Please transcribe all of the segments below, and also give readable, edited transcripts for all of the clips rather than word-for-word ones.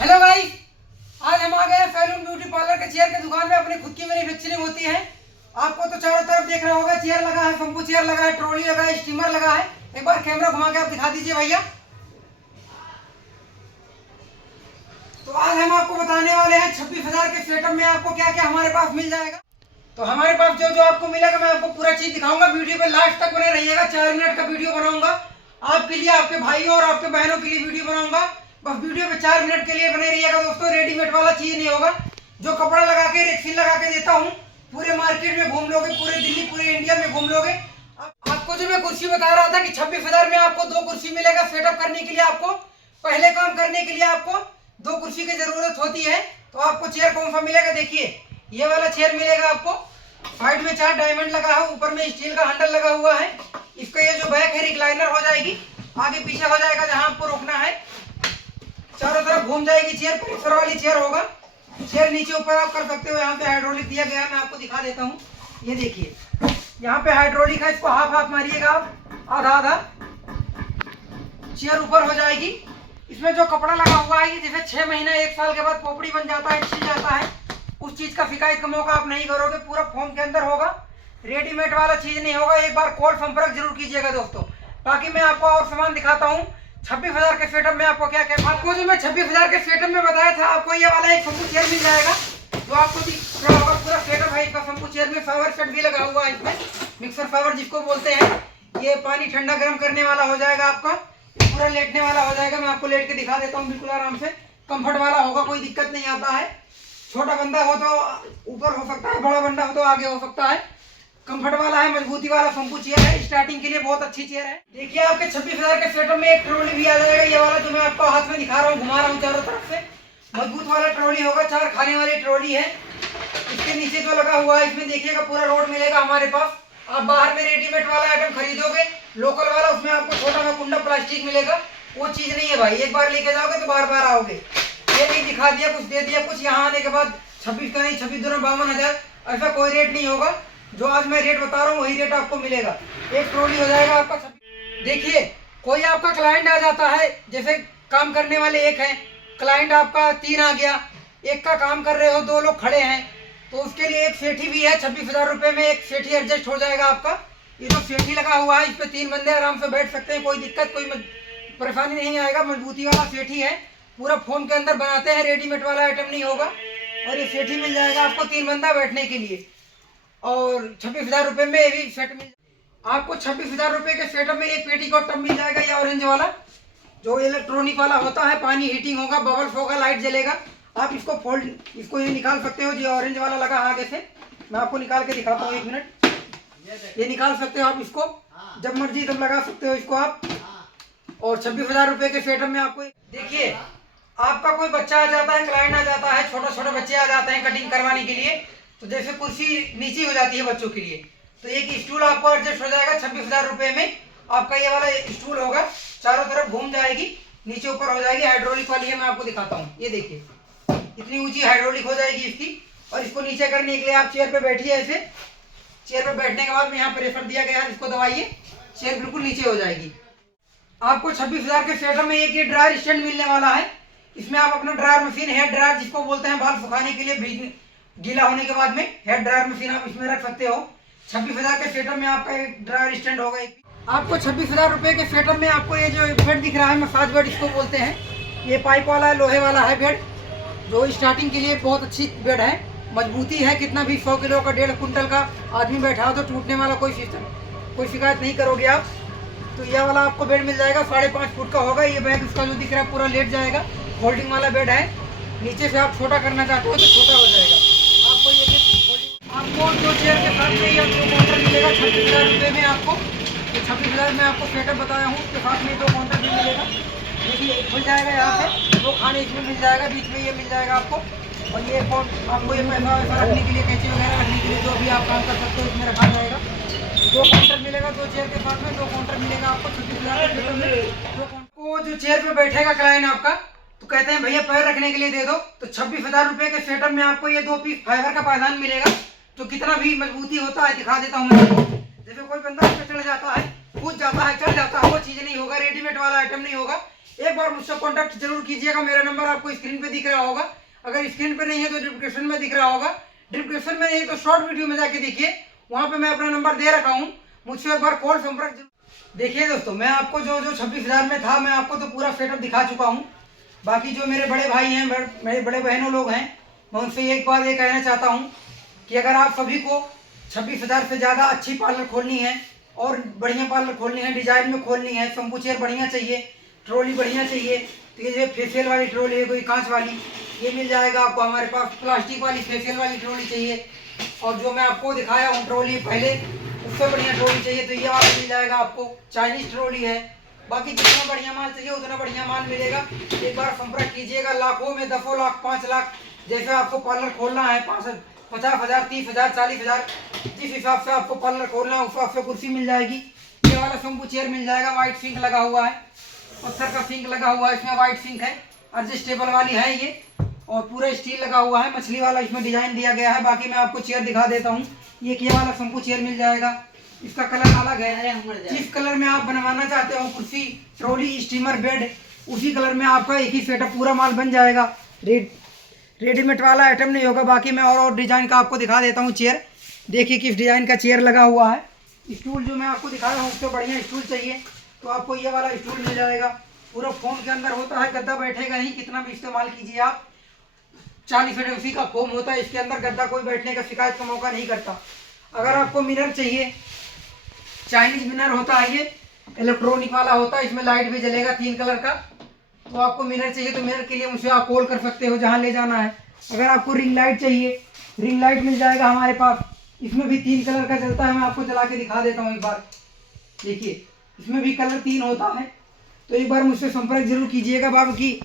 Hello guys, आज हम आ गए सैलून ब्यूटी पार्लर के चेयर की दुकान में। अपनी खुद की मैन्युफैक्चरिंग होती है। आपको तो चारों तरफ देखना होगा, चेयर लगा है, शंपू चेयर लगा है, ट्रॉली लगा है, स्टीमर लगा है। एक बार कैमरा घुमा के आप दिखा दीजिए भैया। तो आज हम आपको बताने वाले हैं 26,000 के सेटअप में आपको क्या क्या हमारे पास मिल जाएगा। तो हमारे पास जो जो आपको मिलेगा मैं आपको पूरा चीज दिखाऊंगा। वीडियो पे लास्ट तक बने रहिएगा। 4 मिनट का वीडियो बनाऊंगा आपके लिए, आपके भाइयों और आपके बहनों के लिए वीडियो बनाऊंगा। बस वीडियो पे 4 मिनट के लिए बने रहिएगा दोस्तों। रेडीमेड वाला चीज नहीं होगा। जो कपड़ा लगा के रेक्सीन लगा के देता हूँ, पूरे मार्केट में घूम लोगे, पूरे दिल्ली पूरे इंडिया में घूम लोगे। आपको जो मैं कुर्सी बता रहा था कि 26,000 में आपको 2 कुर्सी मिलेगा। सेटअप करने के लिए आपको, पहले काम करने के लिए आपको 2 कुर्सी की जरूरत होती है। तो आपको चेयर कौन सा मिलेगा, देखिए ये वाला चेयर मिलेगा आपको। साइड में 4 डायमंड लगा है, ऊपर में स्टील का हैंडल लगा हुआ है। इसका ये जो बैक है रिक्लाइनर हो जाएगी, आगे पीछे हो जाएगा जहां आपको रोकना है। चारों तरफ घूम जाएगी चेयर, प्रेशर वाली चेयर होगा। चेयर नीचे ऊपर आप कर सकते हो। यहाँ पे हाइड्रोलिक दिया गया है, मैं आपको दिखा देता हूँ। ये देखिए यहाँ पे हाइड्रोलिक है। इसको हाफ हाफ मारिएगा आप, आधा आधा, चेयर ऊपर हो जाएगी। इसमें जो कपड़ा लगा हुआ है, जैसे 6 महीने 1 साल के बाद पोपड़ी बन जाता है, छिल जाता है, उस चीज का शिकायत का मौका आप नहीं करोगे। पूरा फोम के अंदर होगा, रेडीमेड वाला चीज नहीं होगा। एक बार कॉल संपर्क जरूर कीजिएगा दोस्तों। बाकी मैं आपको और सामान दिखाता हूँ। 26,000 के सेटअप में आपको क्या क्या, आपको जो मैं 26,000 के सेटअप में बताया था, आपको ये वाला एक शंपू चेयर मिल जाएगा। जो आपको दिख रहा होगा पूरा सेटअप है इसका। शंपू चेयर में फाइबर सेट भी लगा हुआ है, इसमें मिक्सर फाइबर जिसको बोलते हैं। ये पानी ठंडा गर्म करने वाला हो जाएगा आपका, पूरा लेटने वाला हो जाएगा। मैं आपको लेट के दिखा देता हूँ, बिल्कुल आराम से कंफर्ट वाला होगा, कोई दिक्कत नहीं आता है। छोटा बंदा हो तो ऊपर हो सकता है, बड़ा बंदा हो तो आगे हो सकता है। कंफर्ट वाला है, मजबूती वाला शंपू चेयर है। स्टार्टिंग के लिए बहुत अच्छी चेयर है। देखिए आपके 26,000 के सेटअप में एक ट्रॉली भी आ जाएगा। ये वाला जो मैं आपको हाथ में दिखा रहा हूँ, घुमा रहा हूँ चारों तरफ से, मजबूत वाला ट्रॉली होगा। 4 खाने वाली ट्रॉली है। इसके नीचे जो लगा हुआ है, इसमें देखिएगा पूरा रोड मिलेगा हमारे पास। आप बाहर में रेडीमेड वाला आइटम खरीदोगे, लोकल वाला, उसमें आपको छोटा सा कुंडा प्लास्टिक मिलेगा। वो चीज नहीं है भाई, एक बार लेके जाओगे तो बार बार आओगे। ये नहीं दिखा दिया कुछ दे दिया कुछ, यहाँ आने के बाद 26 का नहीं 26 दूना 52,000, ऐसा कोई रेट नहीं होगा। जो आज मैं रेट बता रहा हूँ वही रेट आपको मिलेगा। एक ट्रॉली हो जाएगा आपका 26। देखिए कोई आपका क्लाइंट आ जाता है, जैसे काम करने वाले एक हैं, क्लाइंट आपका 3 आ गया, एक का काम कर रहे हो, 2 लोग खड़े हैं, तो उसके लिए एक सेठी भी है। 26,000 रुपये में एक सेठी एडजस्ट हो जाएगा आपका। ये जो सेठी लगा हुआ है, इस पे 3 बंदे आराम से बैठ सकते हैं, कोई दिक्कत कोई परेशानी नहीं आएगा। मजबूती वाला सेठी है, पूरा फोम के अंदर बनाते हैं, रेडीमेड वाला आइटम नहीं होगा। और ये सेठी मिल जाएगा आपको 3 बंदा बैठने के लिए। और 26,000 रुपये में ये भी सेट मिल आपको। 26,000 रुपये के सेटअप में एक पेटीकोट टब मिल जाएगा, ये ऑरेंज वाला जो इलेक्ट्रॉनिक वाला होता है। पानी हीटिंग होगा, बबल्स होगा, लाइट जलेगा। आप इसको फोल्ड, इसको ये निकाल सकते हो। ये ऑरेंज वाला लगा आगे से, मैं आपको निकाल के दिखाता हूँ, 1 मिनट। ये निकाल सकते हो आप इसको, जब मर्जी तब लगा सकते हो इसको आप। और 26,000 रुपये के सेटअप में आपको, देखिए आपका कोई बच्चा आ जाता है, क्लाइंट आ जाता है, छोटे छोटे बच्चे आ जाते हैं कटिंग करवाने के लिए, तो जैसे कुर्सी नीचे हो जाती है बच्चों के लिए, तो एक स्टूल आपको एडजस्ट हो जाएगा 26,000 रुपये में। आपका ये वाला स्टूल होगा, चारों तरफ घूम जाएगी, नीचे ऊपर हो जाएगी। हाइड्रोलिक वाली है, मैं आपको दिखाता हूँ। ये देखिए इतनी ऊंची हाइड्रोलिक हो जाएगी इसकी। और इसको नीचे करने के लिए आप चेयर पे बैठिए ऐसे। चेयर पे बैठने के बाद में यहाँ प्रेशर दिया गया है, इसको दबाइए, चेयर बिल्कुल नीचे हो जाएगी। आपको 26,000 के सेटअप में एक ये ड्रायर स्टैंड मिलने वाला है। इसमें आप अपना ड्रायर मशीन, हेयर ड्रायर जिसको बोलते हैं, बाल सुखाने के लिए, गीला होने के बाद में हेयर ड्रायर मशीन आप इसमें रख सकते हो। 26,000 के सेटअप में आपका एक ड्रायर स्टैंड होगा। आपको 26,000 रुपये के सेटअप में आपको ये जो बेड दिख रहा है, मसाज बेड इसको बोलते हैं, ये पाइप वाला है, लोहे वाला है बेड, जो स्टार्टिंग के लिए बहुत अच्छी बेड है। मजबूती है, कितना भी 100 किलो का 1.5 कुंटल का आदमी बैठा हो तो टूटने वाला कोई शिकायत नहीं करोगे आप। तो यह वाला आपको बेड मिल जाएगा, 5.5 फुट का होगा। ये बेड उसका जो दिख रहा है पूरा लेट जाएगा, फोल्डिंग वाला बेड है। नीचे से आप छोटा करना चाहते हो तो छोटा हो जाएगा। आपको ये आपको जो चेयर के साथ में या 2 काउंटर मिलेगा 26,000 रुपये में आपको। तो 26,000 में आपको सेटअप बताया हूँ, उसके साथ में 2 काउंटर भी मिलेगा। देखिए खुल जाएगा यहाँ से, 2 खाने इसमें मिल जाएगा, बीच में ये मिल जाएगा आपको। और ये आपको ये पैसा वैसा रखने के लिए, कैंची वगैरह रखने के लिए, जो भी आप काम कर सकते हो इसमें रखा जाएगा। 2 काउंटर मिलेगा, 2 चेयर के साथ में 2 काउंटर मिलेगा आपको 26,000 में। वो जो चेयर पे बैठेगा क्लाइंट आपका, तो कहते हैं भैया पैर रखने के लिए दे दो, तो 26,000 रुपये के सेटअप में आपको ये 2 पीस फाइबर का पायदान मिलेगा, जो कितना भी मजबूती होता है दिखा देता हूँ मैं आपको। जैसे कोई बंदा उस पर चढ़ जाता है, कूद जाता है, चढ़ जाता है, वो चीज़ नहीं होगा। रेडीमेड वाला आइटम नहीं होगा। एक बार मुझसे कॉन्टैक्ट जरूर कीजिएगा। मेरा नंबर आपको स्क्रीन पे दिख रहा होगा, अगर स्क्रीन पे नहीं है तो डिस्क्रिप्शन में दिख रहा होगा, डिस्क्रिप्शन में नहीं तो शॉर्ट वीडियो में जाके देखिए, वहाँ पे मैं अपना नंबर दे रखा हूँ, मुझसे एक बार कॉल संपर्क। देखिए दोस्तों, मैं आपको जो 26,000 में था, मैं आपको तो पूरा सेटअप दिखा चुका हूँ। बाकी जो मेरे बड़े भाई हैं, मेरे बड़े बहनों लोग हैं, मैं उनसे एक बात ये कहना चाहता हूँ कि अगर आप सभी को 26,000 से ज़्यादा अच्छी पार्लर खोलनी है और बढ़िया पार्लर खोलनी है, डिजाइन में खोलनी है, शंपू चेयर बढ़िया चाहिए, ट्रॉली बढ़िया चाहिए, तो ये जो फेशियल वाली ट्रॉली है, कोई कांच वाली, ये मिल जाएगा आपको हमारे पास। प्लास्टिक वाली फेशियल वाली ट्रॉली चाहिए, और जो मैं आपको दिखाया हूँ ट्रॉली पहले, उससे बढ़िया ट्रॉली चाहिए तो ये वाला मिल जाएगा आपको। चाइनीज ट्रॉली है। बाकी जितना बढ़िया माल चाहिए उतना बढ़िया माल मिलेगा। एक बार संपर्क कीजिएगा। लाखों में 10 लाख 5 लाख जैसे आपको पार्लर खोलना है, 50,000 30,000 40,000 जिस हिसाब से आपको पार्लर खोलना है उस हिसाब से कुर्सी मिल जाएगी। ये वाला शंपू चेयर मिल जाएगा, व्हाइट सिंक लगा हुआ है, पत्थर का सिंक लगा हुआ है, इसमें व्हाइट सिंक है, एडजस्टेबल वाली है ये, और पूरा स्टील लगा हुआ है, मछली वाला इसमें डिजाइन दिया गया है। बाकी मैं आपको चेयर दिखा देता हूँ। ये वाला शंपू चेयर मिल जाएगा, इसका कलर अलग है। जिस कलर में आप बनवाना चाहते हो कुर्सी, ट्रॉली, स्टीमर, बेड, उसी कलर में आपका एक ही सेटअप पूरा माल बन जाएगा। रेडीमेड वाला आइटम नहीं होगा। बाकी मैं और डिजाइन का आपको दिखा देता हूँ चेयर। देखिए किस डिजाइन का चेयर लगा हुआ है। स्टूल जो मैं आपको दिखा रहा हूँ उससे बढ़िया स्टूल चाहिए तो आपको ये वाला स्टूल मिल जाएगा। पूरा फोम के अंदर होता है, गद्दा बैठेगा नहीं, कितना भी इस्तेमाल कीजिए आप। 40 फीट उसी का फोम होता है, इसके अंदर गद्दा कोई बैठने का शिकायत का मौका नहीं करता। अगर आपको मिरर चाहिए, चाइनीज मिरर होता है, ये इलेक्ट्रॉनिक वाला होता है, इसमें लाइट भी जलेगा 3 कलर का। तो आपको मिरर चाहिए तो मिरर के लिए मुझे आप कॉल कर सकते हो जहाँ ले जाना है। अगर आपको रिंग लाइट चाहिए, रिंग लाइट मिल जाएगा हमारे पास, इसमें भी 3 कलर का चलता है। मैं आपको चला के दिखा देता हूँ एक बार। देखिए इसमें भी कलर 3 होता है, तो एक बार मुझसे संपर्क जरूर कीजिएगा। बाबू की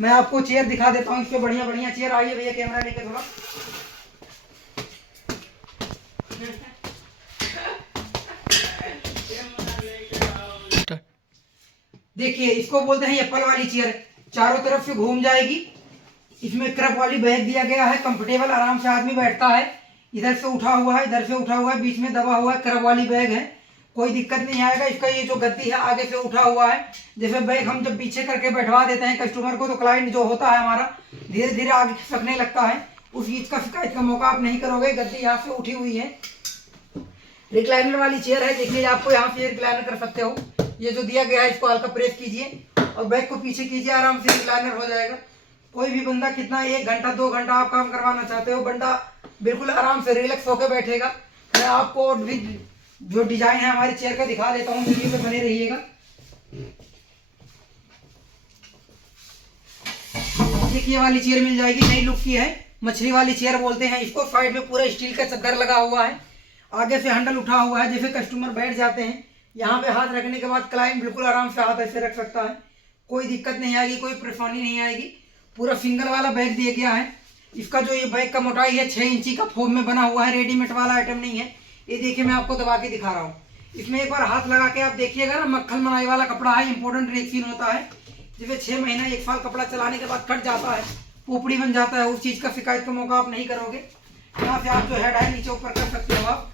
मैं आपको चेयर दिखा देता हूँ, इसके बढ़िया बढ़िया चेयर। आइए भैया कैमरा लेके थोड़ा। देखिए इसको बोलते हैं एप्पल वाली चेयर, चारों तरफ से घूम जाएगी। इसमें क्रप वाली बैग दिया गया है, कंफर्टेबल आराम से आदमी बैठता है। इधर से उठा हुआ है, इधर से उठा हुआ है, बीच में दबा हुआ है, क्रप वाली बैग है, कोई दिक्कत नहीं आएगा। इसका ये जो गद्दी है आगे से उठा हुआ है, जैसे बैग हम जब पीछे करके बैठवा देते हैं कस्टमर को तो क्लाइंट जो होता है हमारा धीरे धीरे आगे खिसकने लगता है, उस चीज का शिकायत का मौका आप नहीं करोगे। गद्दी यहाँ से उठी हुई है। रिक्लाइनर वाली चेयर है, देखिए आपको यहाँ से रिक्लाइनर कर सकते हो। ये जो दिया गया है इसको हल्का प्रेस कीजिए और बैग को पीछे कीजिए, आराम से रिक्लाइनर हो जाएगा। कोई भी बंदा कितना 1 घंटा 2 घंटा आप काम करवाना चाहते हो, बंदा बिल्कुल आराम से रिलैक्स होकर बैठेगा। मैं आपको और भी जो डिजाइन है हमारी चेयर का दिखा देता हूँ, वीडियो पे बने रहिएगा। ये वाली चेयर मिल जाएगी, नई लुक की है, मछली वाली चेयर बोलते हैं इसको। साइड में पूरा स्टील का चद्दर लगा हुआ है, आगे से हैंडल उठा हुआ है, जैसे कस्टमर बैठ जाते हैं यहाँ पे हाथ रखने के बाद क्लाइंट बिल्कुल आराम से हाथ ऐसे रख सकता है, कोई दिक्कत नहीं आएगी, कोई परेशानी नहीं आएगी। पूरा सिंगल वाला बैग दिया गया है। इसका जो ये बैग का मोटाई है 6 इंची का फोम में बना हुआ है, रेडीमेड वाला आइटम नहीं है। ये देखिए मैं आपको दबा के दिखा रहा हूँ। इसमें एक बार हाथ लगा के आप देखिएगा ना, मक्खन मलाई वाला कपड़ा है, इंपोर्टेंट रेक्सीन होता है, जैसे 6 महीना 1 साल कपड़ा चलाने के बाद कट जाता है, पोपड़ी बन जाता है, उस चीज़ का शिकायत का मौका आप नहीं करोगे। यहाँ से आप जो हेड है नीचे ऊपर कर सकते हो आप।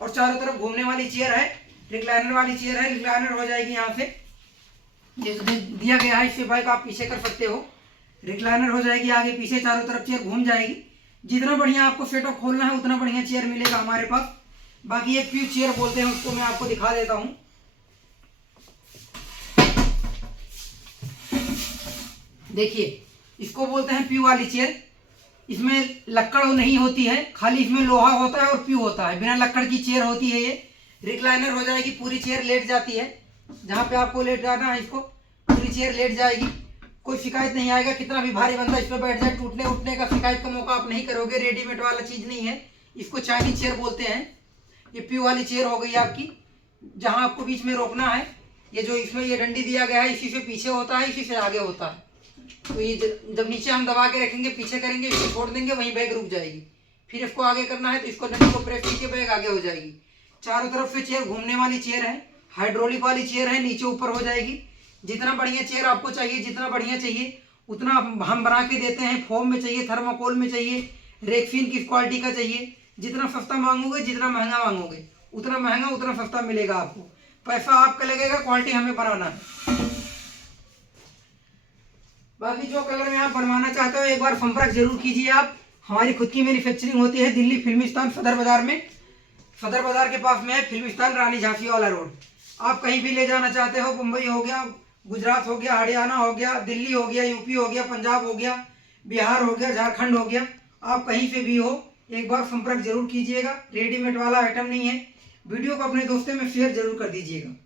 और चारों तरफ घूमने वाली चेयर है, रिक्लाइनर वाली चेयर है, रिक्लाइनर हो जाएगी यहाँ से, ये दिया गया है, इससे बाइक आप पीछे कर सकते हो, रिक्लाइनर हो जाएगी आगे पीछे, चारों तरफ चेयर घूम जाएगी। जितना बढ़िया आपको सेटअप खोलना है उतना बढ़िया चेयर मिलेगा हमारे पास। बाकी एक फ्यूज चेयर बोलते हैं उसको मैं आपको दिखा देता हूँ। देखिए इसको बोलते हैं प्यू वाली चेयर। इसमें लक्कड़ नहीं होती है, खाली इसमें लोहा होता है और प्यू होता है, बिना लक्कड़ की चेयर होती है ये। रिक्लाइनर हो जाएगी, पूरी चेयर लेट जाती है, जहाँ पे आपको लेट जाना है इसको पूरी चेयर लेट जाएगी, कोई शिकायत नहीं आएगा। कितना भी भारी बंदा इस पर बैठ जाए, टूटने उठने का शिकायत का मौका आप नहीं करोगे। रेडीमेड वाला चीज़ नहीं है, इसको चाइनीज चेयर बोलते हैं। ये प्यू वाली चेयर हो गई आपकी, जहाँ आपको बीच में रोकना है। ये जो इसमें ये डंडी दिया गया है, इसी से पीछे होता है, इसी से आगे होता है। तो ये जब नीचे हम दबा के रखेंगे, पीछे करेंगे, इसको छोड़ देंगे, वहीं बैग रुक जाएगी। फिर इसको आगे करना है तो इसको डंडी को प्रेस करके बैग आगे हो जाएगी। चारों तरफ से चेयर घूमने वाली चेयर है, हाइड्रोलिक वाली चेयर है, नीचे ऊपर हो जाएगी। जितना बढ़िया चेयर आपको चाहिए, जितना बढ़िया चाहिए उतना हम बना के देते हैं। फोम में चाहिए, थर्माकोल में चाहिए, रेक्सीन किस क्वालिटी का चाहिए। जितना सस्ता मांगोगे, जितना महंगा मांगोगे, उतना महंगा उतना सस्ता मिलेगा आपको। पैसा आपका लगेगा, क्वालिटी हमें बनाना है। बाकी जो कलर में आप बनवाना चाहते हो एक बार संपर्क जरूर कीजिए आप। हमारी खुद की मैन्युफैक्चरिंग होती है दिल्ली फिल्मिस्तान सदर बाजार में। सदर बाजार के पास में है फिल्मिस्तान, रानी झांसी वाला रोड। आप कहीं भी ले जाना चाहते हो, मुंबई हो गया, गुजरात हो गया, हरियाणा हो गया, दिल्ली हो गया, यूपी हो गया, पंजाब हो गया, बिहार हो गया, झारखंड हो गया, आप कहीं से भी हो एक बार संपर्क जरूर कीजिएगा। रेडीमेड वाला आइटम नहीं है। वीडियो को अपने दोस्तों में शेयर जरूर कर दीजिएगा।